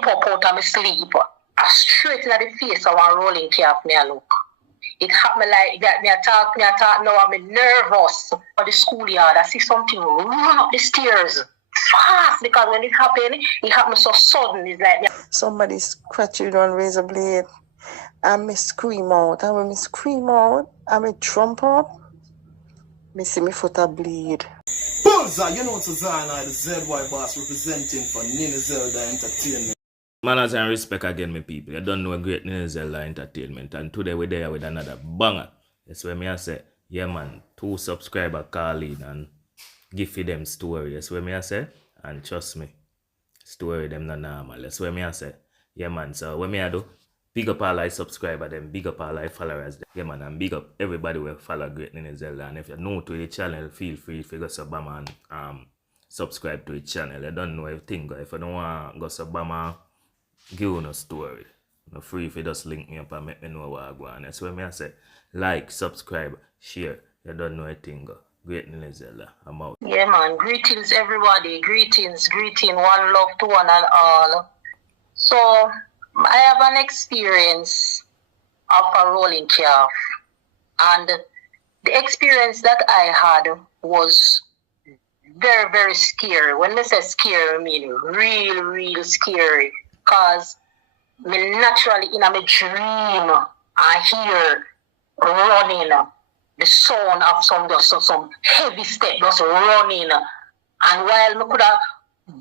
jump up out of my sleep. I straight in the face of one rolling calf me a look. It happened like that. Me a talk now. I'm nervous for the schoolyard. I see something run up the stairs fast because when it happened so sudden. It's like somebody scratch you on razor blade. And me scream out. And when me scream out, and me jump up, me see me foot a bleed. Bullseye, you know it's a Zion, the ZY boss representing for Nina Zelda Entertainment. Manners and respect again, my people. You don't know a great Nina Zelda Entertainment. And today we're there with another banger. That's where me I say, yeah man, 2 subscribers call in and give you them story. That's where me I say, and trust me, story them not normal. That's where me I say, yeah man. So what me I do? Big up all our subscribers, then big up all our followers. Yeah man, and big up everybody will follow Great Nina Zelda. And if you're new to the channel, feel free to go sub and subscribe to the channel. You don't know everything. If you don't want to go sub and give you no story. No free if you just link me up and make me know what I go on. That's why me I say like, subscribe, share. You don't know anything. Great Nina Zelda. I'm out. yeah man, greetings everybody. Greetings. One love to one and all. So I have an experience of a rolling calf, and the experience that I had was very, very scary. When I say scary, I mean real scary, because me naturally in my dream I hear running, the sound of some heavy step just running, and while I could have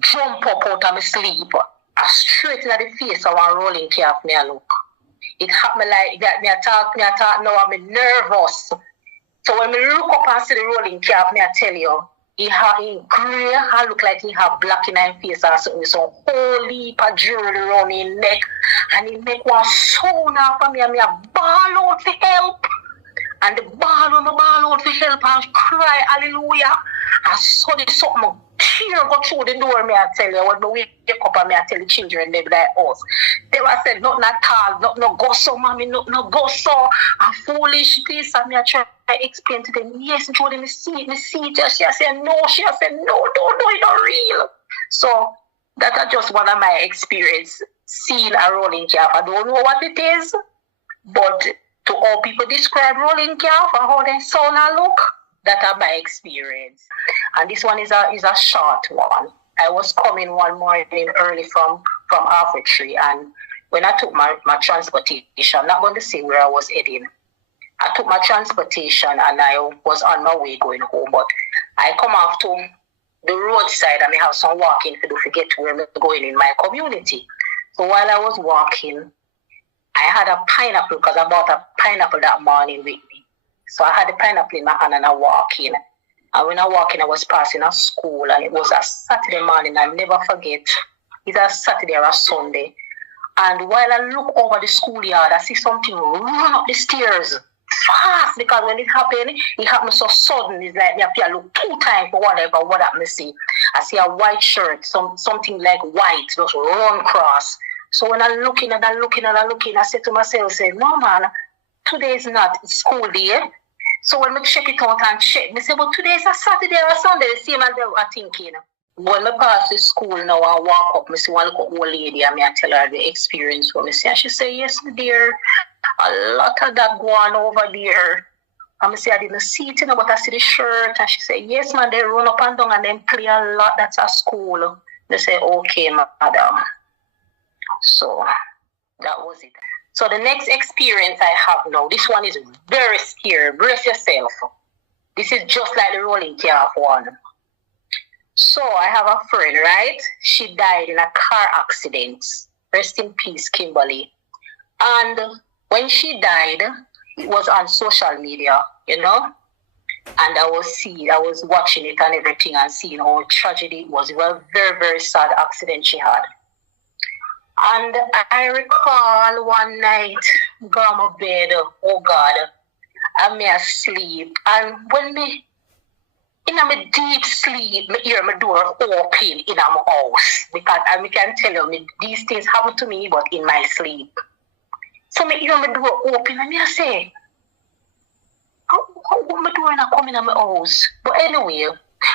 jump up out of my sleep, I straight in the face of one rolling calf me a look. It happened like that. Me a talk now. I'm nervous. So when me look up and see the rolling calf, me I tell you, he grey, I look like he have black in his face or something. So whole heap of jewelry around his neck, and he make one sound after me, and me a ball out for help. And the ball out for help and cry hallelujah. I saw this something tear go through the door, me I tell you. When we wake up and me I tell the children they be like us. They were said nothing at all, no go so mommy, no go so. A foolish this, and me I try to explain to them, yes, Jody, me see it. She said no, don't it's not real. So that's just one of my experience seeing a rolling calf. I don't know what it is, but to all people describe rolling calf and how they sound and look, that are my experience. And this one is a short one. I was coming one morning early from Arbitrary, and when I took my transportation, I'm not going to say where I was heading. I took my transportation and I was on my way going home, but I come off to the roadside and I have some walking to do to get to where I'm going in my community. So while I was walking, I had a pineapple because I bought a pineapple that morning with me. So I had the pineapple in my hand and I walk in. And when I walk in, I was passing a school, and it was a Saturday morning. I'll never forget. It's a Saturday or a Sunday. And while I look over the schoolyard, I see something run up the stairs fast, because when it happened so sudden. It's like me have to look 2 times for what I see. I see a white shirt, something like white, just run across. So when I'm looking, I said to myself, no man, today is not school day. So when I check it out and check, I say, but today is a Saturday or a Sunday, the same as they were thinking. When I pass the school now, I walk up, I see one little old lady, and I tell her the experience what I see. And she say, yes, dear, a lot of that going over there. And I say, I didn't see it, but I see the shirt. And she say, yes, man, they run up and down and then play a lot. That's a school. They say, okay, madam. So that was it. So the next experience I have now, this one is very scary. Brace yourself. This is just like the rolling calf one. So I have a friend, right? She died in a car accident. Rest in peace, Kimberly. And when she died, it was on social media, you know? And I was watching it and everything and seeing how tragedy it was. It was a very, very sad accident she had. And I recall one night, got on my bed, oh God, I'm asleep. And when in my deep sleep, I hear my door open in my house. Because I can tell you, these things happen to me, but in my sleep. So I hear my door open, and I say, how my door not coming in my house? But anyway,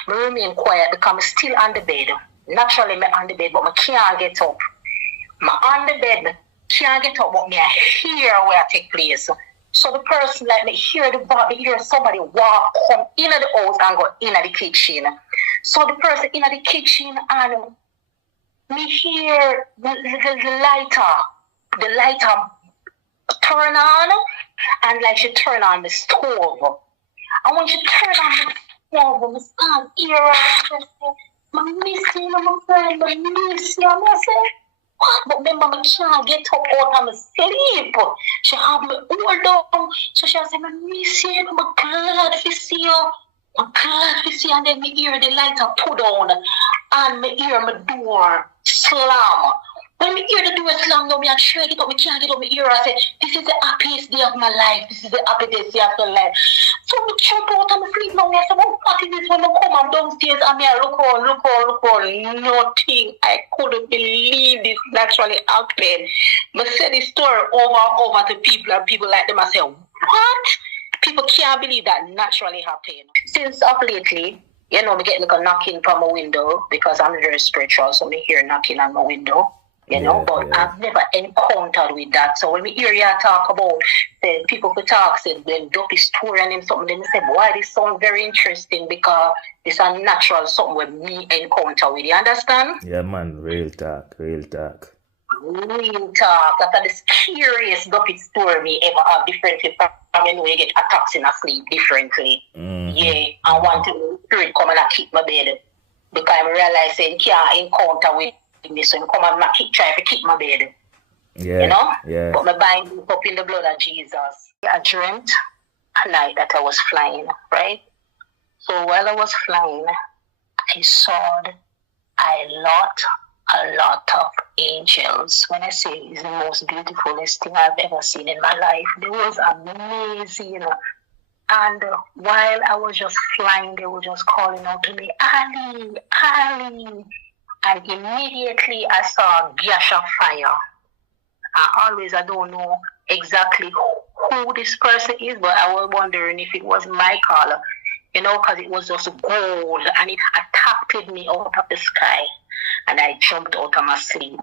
I remain quiet because I'm still on the bed. Naturally, I'm on the bed, but I can't get up. on the bed, can't get up, but me I hear where I take place. So the person like me hear somebody walk, come in the house and go in the kitchen. So the person in the kitchen and me hear the lighter turn on, and like she turn on the stove. And when she turn on the stove, I start hear her and say, I miss you, my friend, I miss you. I say, what? But remember, I can't get up out of my sleep. She have me hold down. So she say, I miss you, I'm glad to see you. I'm glad to see you. And then me hear the lighter put on, and me hear my door slam. When me hear the door slam, now me I try get up, me can't get up. Me hear I say, this is the happiest day of my life. This is the happiest day of my life. So me jump out of my sleep now. Me I say, what is this? When I come up downstairs and me I look around, nothing. I couldn't believe this actually happened. Me say this story over and over to people, and people like them. I say, what? People can't believe that naturally happened. Since up lately, you know, me get like a knocking from my window because I'm very spiritual, so me hear knocking on my window. You know, but I've never encountered with that. So when we hear you talk about people who talk, say when Duppy story and him something, then they say, boy, this sounds very interesting because it's a natural something with me encounter with. You understand? Yeah, man, real talk. Real talk. That's the scariest Duppy story me ever have differently from you know you get attacks in a sleep differently. Mm-hmm. Yeah, I want to spirit come and keep my bed because I realize you can't encounter with me, so you come and try to keep my bed. Yeah. You know? Yeah. But my bind up in the blood of Jesus. I dreamt a night that I was flying, right? So while I was flying, I saw a lot of angels. When I say it's the most beautifulest thing I've ever seen in my life, it was amazing. And while I was just flying, they were just calling out to me, Ali, Ali. And immediately I saw a gush of fire. I don't know exactly who this person is, but I was wondering if it was Michael, you know, because it was just gold and it attacked me out of the sky. And I jumped out of my sleep.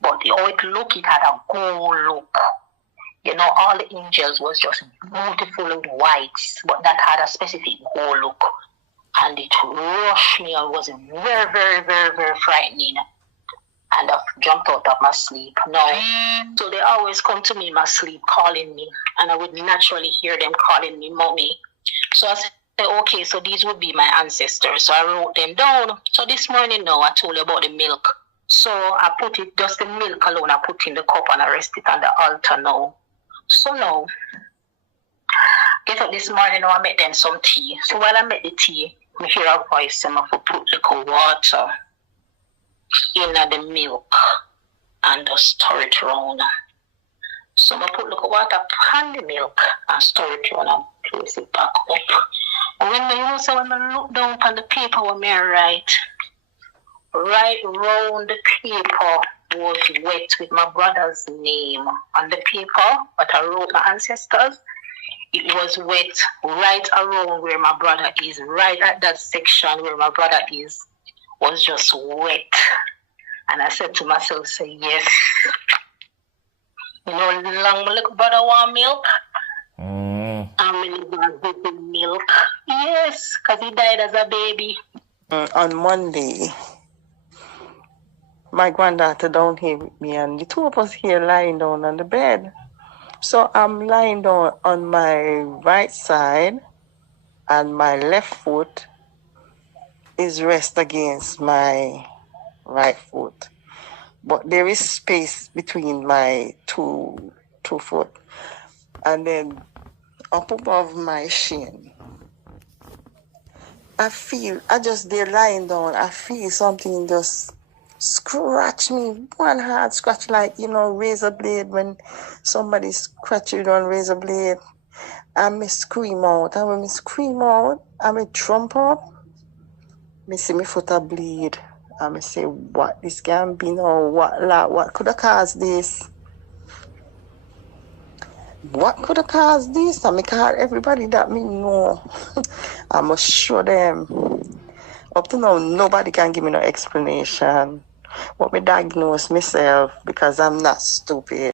But how it looked, it had a gold look. You know, all the angels was just beautiful and whites, but that had a specific gold look. And it rushed me. I was very, very, very, very frightening. And I jumped out of my sleep. So they always come to me in my sleep calling me. And I would naturally hear them calling me mommy. So I said, okay, so these would be my ancestors. So I wrote them down. So this morning now, I told you about the milk. So I put it, just the milk alone, I put in the cup and I rest it on the altar now. So now, get up this morning now, I made them some tea. So while I made the tea, I hear a voice and I put little water in the milk and just stir it around. So I put little water on the milk and stir it around and place it back up. And when I look down on the paper when I write round the paper was wet with my brother's name on the paper, but I wrote my ancestors. It was wet right around where my brother is, right at that section where my brother is, was just wet. And I said to myself, say, yes. You know, long my little brother want milk. I'm going to milk. Yes, because he died as a baby. On Monday, my granddaughter down here with me, and the two of us here lying down on the bed. So I'm lying down on my right side, and my left foot is rest against my right foot. But there is space between my two foot. And then up above my shin, I just there lying down, I feel something just scratch me, one hard scratch, like, you know, razor blade, when somebody scratch you on razor blade. And me scream out, and when me scream out, and me trump up, me see me foot a bleed, and me say, what this can be now, what could have caused this? What could have caused this? And me call everybody that me know. I must show them. Up to now, nobody can give me no explanation But me diagnose myself because I'm not stupid.